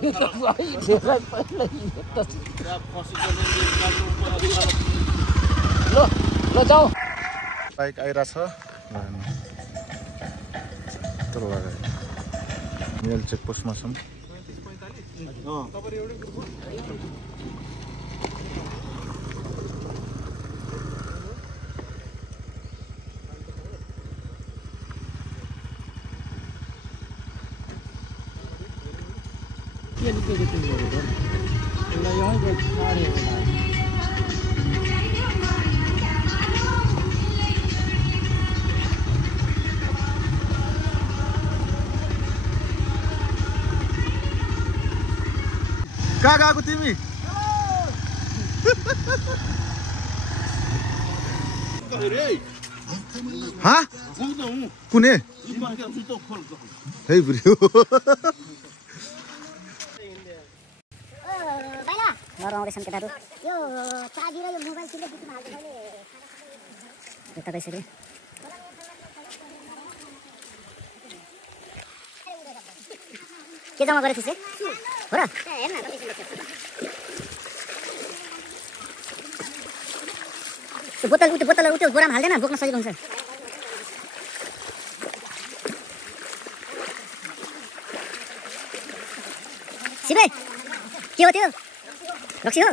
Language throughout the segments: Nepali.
ल जाऊ बाइक आइरहेछ तल मेल चेकपोस्टमा छौँ कहाँ गएको तिमी हाँ कुने है बुढी नराउँदैछन् केटाहरू यो चाबी र यो मोबाइल किन बुझ्नु हाल्छ मैले यता त्यसरी के जम्मा गरेछ से हो र हेर्न त्यो बोतल उठ्यो बोरामा हाल्दैन बोक्न सजिलो हुन्छ शिवे के हो त्यो रक्सी हो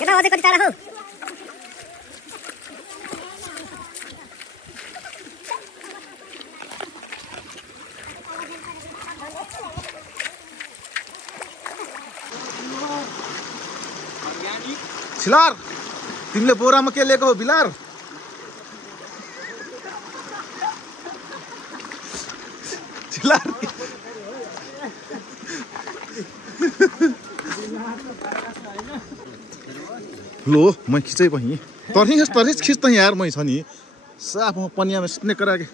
यता अझै कति टाढा हो छिलार तिमीले बोरामा के लिएको हो बिलार छिलार लो मैं खिचै पनि तरिस खिच् त यार मै छ नि साफ पनियामा सिट्ने कराके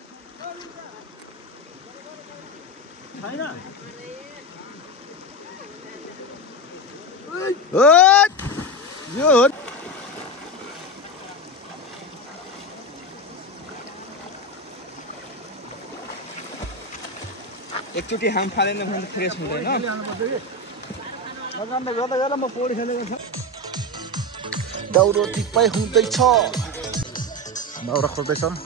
यो एकचोटि हाम फालेन भने फ्रेस हुँदैन दाउरो टिपाइ हुँदैछ दाउरा खोज्दैछन्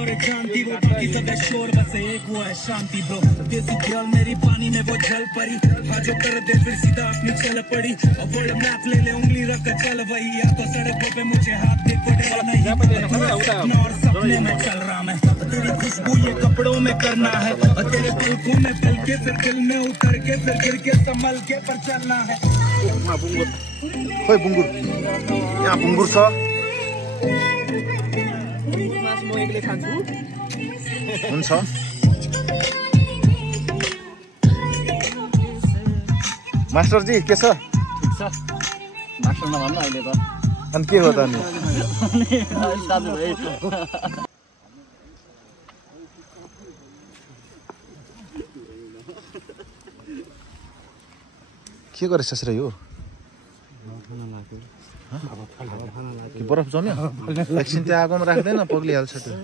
और जानती वो बाकी सब है शोर बस एक वो है शांति ब्रो देसी ख्याल मेरी पानी में वो जल पड़ी हाँ जो कर दे फिर सीधा अपनी चल पड़ी और वर्ल्ड मैप ले ले उंगली रख कर चल वही या तो सड़कों पे मुझे हाथ दे पड़े नहीं और सपने में चल रहा मैं तेरी खुशबू ये कपड़ों में करना है और तेरे पलकों में पल के फिर दिल में उतर के फिर गिर के संभल के पर चलना है खोइ बुंगुर यहाँ बुंगुर छ हुन्छ मास्टर जी के छ मास्टर नभन्नु अहिले त अनि के हो त अनि के गरेछ र यो बरफ जम्यो एकछिन त्यो आगोमा राख्दैन पग्लिहाल्छ त्यो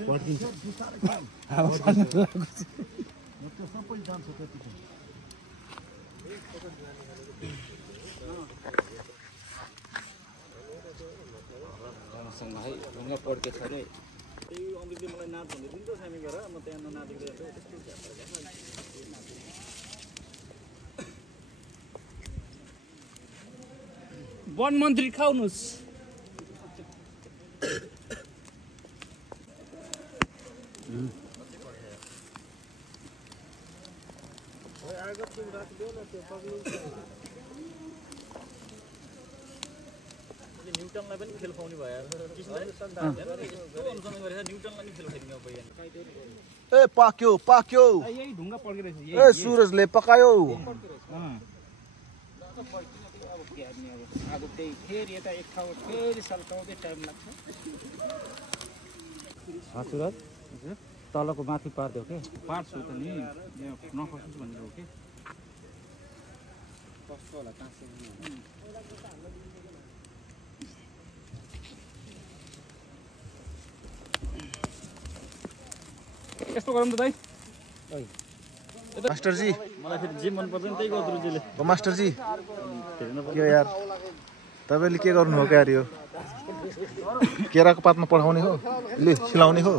वन मन्त्री खाउनुस् न्युटनलाई पनि खेल खुवाउने भयो ए पाक्यो पाक्यो यही ढुङ्गा पड्किरहेछ ए सुरजले पकायो अब त्यही फेरि यता एक ठाउँ फेरि सल्काउँदै टाइम लाग्छ सुरज तलको माथि पार्दियो के पार्छु त नि नखसोस् भनेर हो के कस्तो होला काँसे यस्तो गरौँ त दाइ मास्टरजी मलाई फेरि जे मन पर्दैन त्यही गद्रुजीले ओ मास्टरजी के यार तपाईँले के गर्नु हो क्या यार यो केराको पातमा पठाउने हो ले खिलाउने हो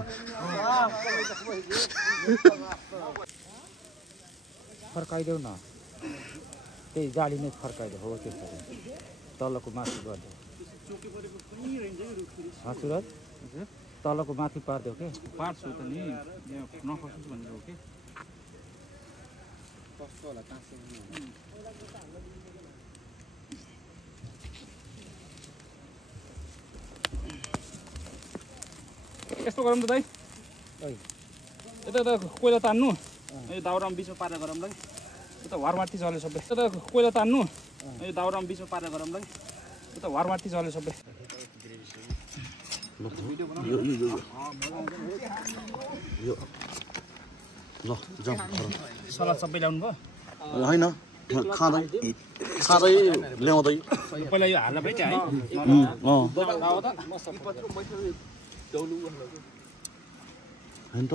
फर्काइदेऊ न त्यही जाली नै फर्काइदेऊ हो त्यसरी तलको माथि गरिदेऊ सुरज तलको माथि पारिदेऊ के पार्छु त नि नखसोस् भनेर हो के कस्तो होला काँसे यस्तो गरौँ त दाइ यता कोइला तान्नु यो दाउरामा बिचमा पारेर गरौँ ल यता घरमाथि चल्यो सबै यता कोइला तान्नु यो दाउरामा बिचमा पारेर गरौँ ल यता घरमाथि चल्यो सबै ल जाउँ सलाद सबै ल्याउनु भयो होइन खाँदै खाँदै ल्याउँदै पहिला यो हाल्न भयो क्या है होइन त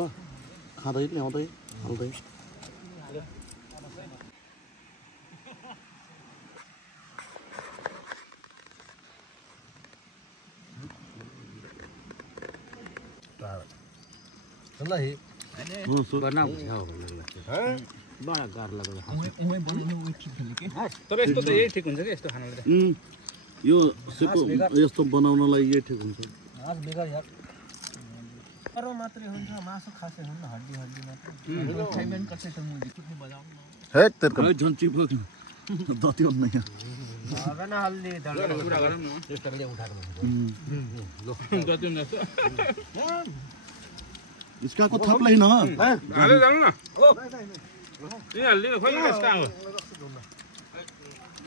खाँदै ल्याउँदै हाल्दै तर यस्तो त यही ठिक हुन्छ कि यस्तो खानाले त यो यस्तो बनाउनलाई यही ठिक हुन्छ है तेरो झन् चिप्लो दति हुन्न यहाँ इसकाको थप्लै न हाले जानु न ओ यिनीहरूले न खोइ यसका हो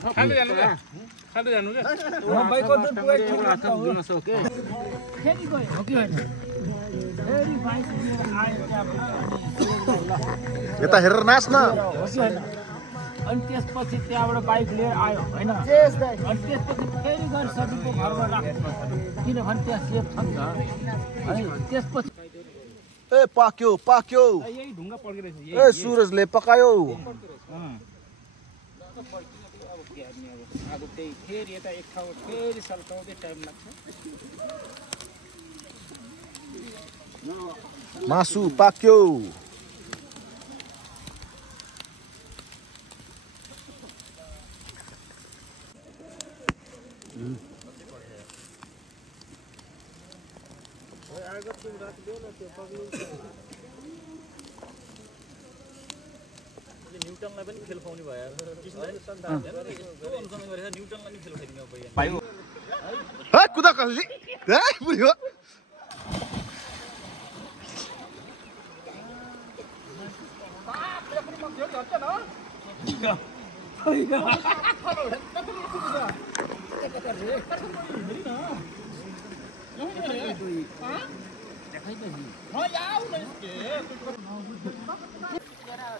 खाली जानु के खाली जानु के बाइकको दुध पुरै ठिक हुन सक्यो फेरि गयो हो कि होइन फेरि बाइक आयो यता हेरेर नाच्न अनि त्यसपछि त्यहाँबाट बाइक लिएर आयो होइन अनि त्यसपछि फेरि गएर सबैको घरमा राख्छ किनभने त्यहाँ सेफ छ नि त अनि त्यसपछि ए पाक्यो पाक्यो यही ढुङ्गा पड्किरहेछ ए सुरजले पकायो अब त्यही फेरि यता एक ठाउँ फेरि सल्काउँदै टाइम लाग्छ मासु पाक्यो न्युटनलाई पनि खेल खुवाउने भयो न्युटनलाई पनि खेल खेल्ने कुदा कसले बुढी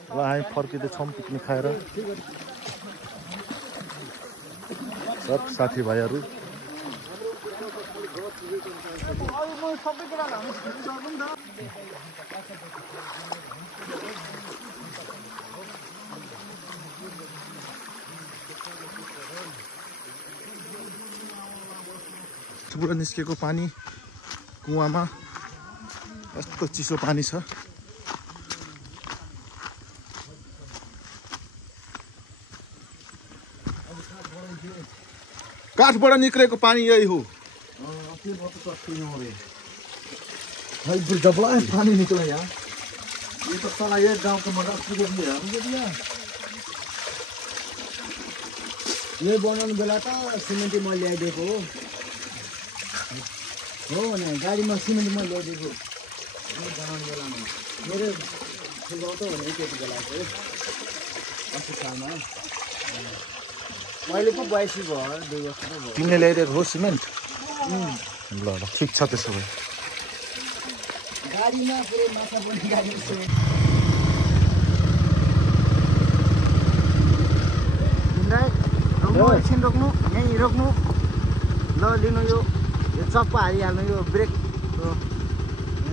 ल हामी फर्किँदैछौँ पिकनिक खाएर सब साथीभाइहरू बाट निस्केको पानी कुवामा यस्तो चिसो पानी छ काठबाट निक्लेको पानी यही हो जब पानी निकला यहाँ ये तो साला ये गांव का मजाक ये बनाउनु बेला त सिमेन्ट म ल्याइदिएको हो भने गाडीमा सिमेन्ट म ल्याइदिएको बनाउनु बेलामा मेरो ठुलो त भने त्यति बेलाको अस्ति सालमा मैले पो 82 भयो 2 वर्ष पो भयो तिमीले ल्याइदिएको हो सिमेन्ट ल ल ठिक छ त्यसो भए गाडीमा पुरै माछा पनि गाडी एकछिन रोक्नु, यहीँ रोक्नु। ल लिनु यो चप्पा हालिहाल्नु, यो ब्रेक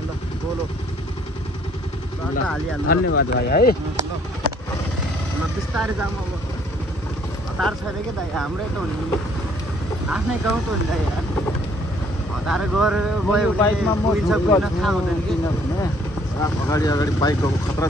ल गोलो हालिहाल्नु। धन्यवाद भाइ है। ल बिस्तारै जाऊँ अब। हतार छैन क्या दाइ, हाम्रै त हो नि, आफ्नै गाउँ त हो नि दाइ। हतार गएर गयो बाइकमा म थाहा हुँदैन कि किनभने अगाडि बाइक गएको खतरा